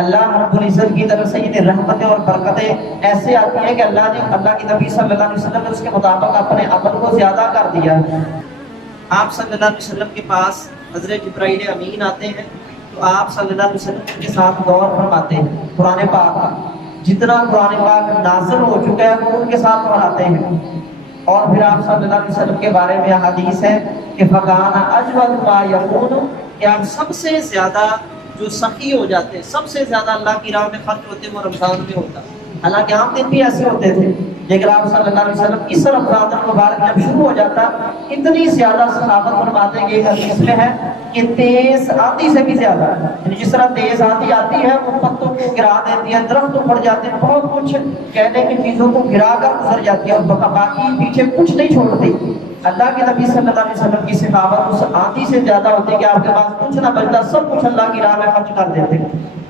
अल्लाह रब्बुल इज्जत की तरफ से ये रहमतें और बरकतें ऐसे आती हैं कि अल्लाह ने अल्लाह के नबी सल्लल्लाहु अलैहि वसल्लम ने उसके मुताबिक अपने अमल को ज्यादा कर दिया। आप सल्लल्लाहु अलैहि वसल्लम के पास हज़रत जिब्राइल अमीन आते हैं तो आप सल्लल्लाहु अलैहि वसल्लम के साथ दौर फरमाते हैं कुरान पाक का, जितना कुरान पाक नाज़िल हो चुका है वो उनके साथ दोहराते हैं। और फिर आप सल्लल्लाहु अलैहि वसल्लम के बारे में हदीस है कि फकाना अजवद मा यकून, कि आप सबसे ज्यादा जो सखी हो जाते हैं, सबसे ज्यादा अल्लाह की राह में खर्च होते हैं, वो रमजान में होता है। हालांकि आम दिन भी ऐसे होते थे, लेकिन आप सल्लल्लाहु अलैहि वसल्लम इस रमजान मुबारक जब शुरू हो जाता, इतनी ज्यादा सहाबत फरमाते कि हदीस में है कि तेज आंधी से भी ज्यादा, जिस तरह तेज आंधी आती है वो पत्तों को गिरा देती है, दरख्त उखड़ जाते हैं, बहुत कुछ कहने की चीजों को गिरा कर गुजर जाती है और बाकी पीछे कुछ नहीं छोड़ती। अल्लाह के नबी सल्लल्लाहु अलैहि वसल्लम की सिफावत उस आंधी से ज्यादा होती है कि आपके पास कुछ ना बचता, सब कुछ अल्लाह की राह में खर्च कर देते।